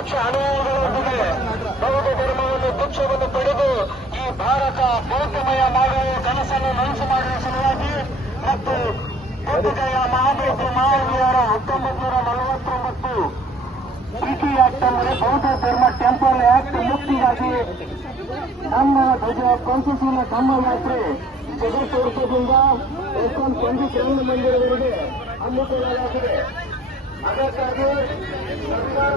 ಲಕ್ಷ ಅನುಯಾಯಿಗಳೊಂದಿಗೆ ಬೌದ್ಧ ಧರ್ಮವನ್ನು ತುಚ್ಛವನ್ನು ಪಡೆದು ಈ ಭಾರತ ಬೌದ್ಧಮಯ ಮಾಡುವ ಕನಸನ್ನು ನನಸು ಮಾಡುವ ಸಲುವಾಗಿ ಮತ್ತು ಬೌದ್ಧಗಯ ಮಹಾಬೌದ್ಧ ಮಹಾವೀರ 1949 ಸಿಟಿ ಆಕ್ಟ್ ಅಂದರೆ ಬೌದ್ಧ ಧರ್ಮ ಟೆಂಪಲ್ ಆಕ್ಟ್ ಮುಕ್ತಿಗಾಗಿ ನಮ್ಮ ಧ್ವಜ ಪಂಚಶೀಲ ಧಮ್ಮ ಯಾತ್ರೆ ಜಗತ್ತು ವರ್ಷದಿಂದ ಎಸ್ಕಾನ್ ಪಂಚಶೀಲ ಮಂದಿರಗಳಿಗೆ ಹಮ್ಮಿಕೊಳ್ಳಲಾಗಿದೆ. ಅದಕ್ಕಾಗಿ ಸರ್ಕಾರ